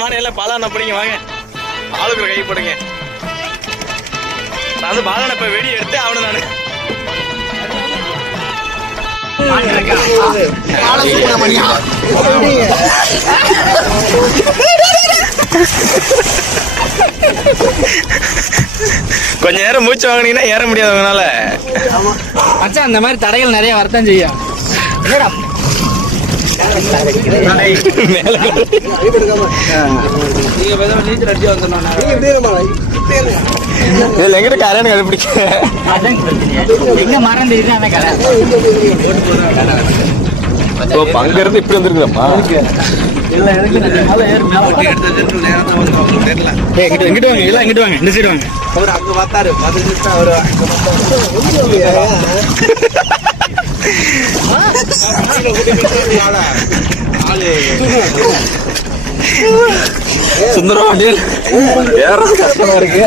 வாங்க எல்லாம் பாலான பிடிங்க வாங்க, ஆளுக்கு கை போடுங்க. நான் வந்து பாலான இப்ப வெடி எடுத்து அவனு நானு கொஞ்ச நேரம் மூச்சு வாங்கினீங்கன்னா ஏற முடியாதவங்கனால. மச்சான் அந்த மாதிரி தடைகள் நிறைய வரத்தான் செய்யும். எங்கிட்ட கரையான கண்டுபிடிக்க எங்க மரம் தெரியுது அந்த கரை. அங்க இருந்து இப்படி வந்துருக்குதாப்பா. எங்கிட்ட வாங்க, எல்லாம் எங்கிட்ட வாங்க, இந்த சைடு வாங்க. அங்க பார்த்தாரு, சுந்தரம் கஷ்டமா இருக்கு.